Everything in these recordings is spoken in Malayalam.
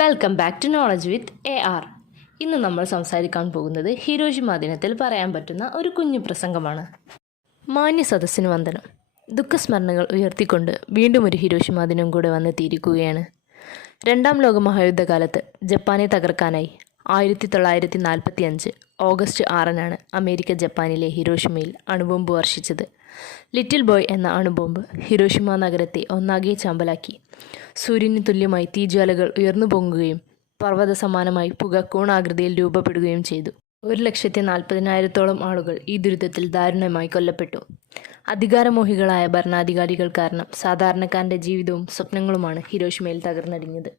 Welcome back to knowledge with AR. ഇന്ന് നമ്മൾ സംസാരിക്കാൻ പോകുന്നത് ഹിരോഷിമ ദിനത്തിൽ പറയാൻ പറ്റുന്ന ഒരു കുഞ്ഞു പ്രസംഗമാണ്. മാന്യ സദസ്സിന് വന്ദനം. ദുഃഖസ്മരണകൾ ഉയർത്തിക്കൊണ്ട് വീണ്ടും ഒരു ഹിരോഷിമ ദിനം കൂടെ വന്നെത്തിയിരിക്കുകയാണ്. രണ്ടാം ലോക മഹായുദ്ധകാലത്ത് ജപ്പാനെ തകർക്കാനായി 1945 ഓഗസ്റ്റ് 6 അമേരിക്ക ജപ്പാനിലെ ഹിരോഷിമയിൽ അണുബോംബ് വർഷിച്ചത്. ലിറ്റിൽ ബോയ് എന്ന അണുബോംബ് ഹിരോഷിമ നഗരത്തെ ഒന്നാകെ ചാമ്പലാക്കി. സൂര്യന് തുല്യമായി തീജ്വാലകൾ ഉയർന്നു പൊങ്ങുകയും പർവ്വത സമാനമായി പുക കോണാകൃതിയിൽ രൂപപ്പെടുകയും ചെയ്തു. 1,40,000-ഓളം ആളുകൾ ഈ ദുരിതത്തിൽ ദാരുണമായി കൊല്ലപ്പെട്ടു. അധികാരമോഹികളായ ഭരണാധികാരികൾ കാരണം സാധാരണക്കാരൻ്റെ ജീവിതവും സ്വപ്നങ്ങളുമാണ് ഹിരോഷിമയിൽ തകർന്നടിഞ്ഞത്.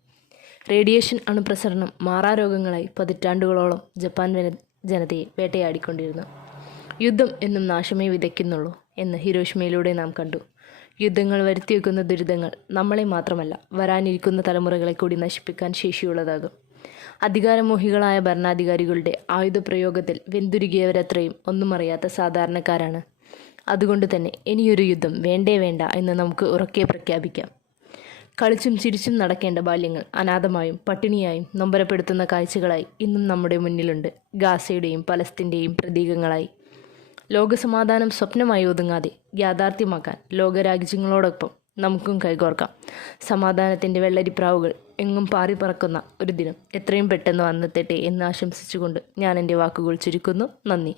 റേഡിയേഷൻ അണുപ്രസരണം മാറാരോഗങ്ങളായി പതിറ്റാണ്ടുകളോളം ജപ്പാൻ ജനതയെ വേട്ടയാടിക്കൊണ്ടിരുന്നു. യുദ്ധം എന്നും നാശമേ വിതയ്ക്കുന്നുള്ളൂ എന്ന് ഹിരോഷിമയിലൂടെ നാം കണ്ടു. യുദ്ധങ്ങൾ വരുത്തിവെക്കുന്ന ദുരിതങ്ങൾ നമ്മളെ മാത്രമല്ല വരാനിരിക്കുന്ന തലമുറകളെ കൂടി നശിപ്പിക്കാൻ ശേഷിയുള്ളതാകും. അധികാരമോഹികളായ ഭരണാധികാരികളുടെ ആയുധപ്രയോഗത്തിൽ വെന്തുരുകിയവരത്രയും ഒന്നും അറിയാത്ത സാധാരണക്കാരാണ്. അതുകൊണ്ട് തന്നെ ഇനിയൊരു യുദ്ധം വേണ്ടേ വേണ്ട എന്ന് നമുക്ക് ഉറക്കെ പ്രഖ്യാപിക്കാം. കളിച്ചും ചിരിച്ചും നടക്കേണ്ട ബാല്യങ്ങൾ അനാഥമായും പട്ടിണിയായും നൊമ്പരപ്പെടുത്തുന്ന കാഴ്ചകളായി ഇന്നും നമ്മുടെ മുന്നിലുണ്ട്. ഗാസയുടെയും പലസ്തീൻ്റെയും പ്രതീകങ്ങളായി ലോകസമാധാനം സ്വപ്നമായി ഒതുങ്ങാതെ യാഥാർത്ഥ്യമാക്കാൻ ലോകരാജ്യങ്ങളോടൊപ്പം നമുക്കും കൈകോർക്കാം. സമാധാനത്തിൻ്റെ വെള്ളരിപ്രാവുകൾ എങ്ങും പാറിപ്പറക്കുന്ന ഒരു ദിനം എത്രയും പെട്ടെന്ന് വന്നെത്തട്ടെ എന്ന് ആശംസിച്ചുകൊണ്ട് ഞാൻ എൻ്റെ വാക്കുകൾ ചുരുക്കുന്നു. നന്ദി.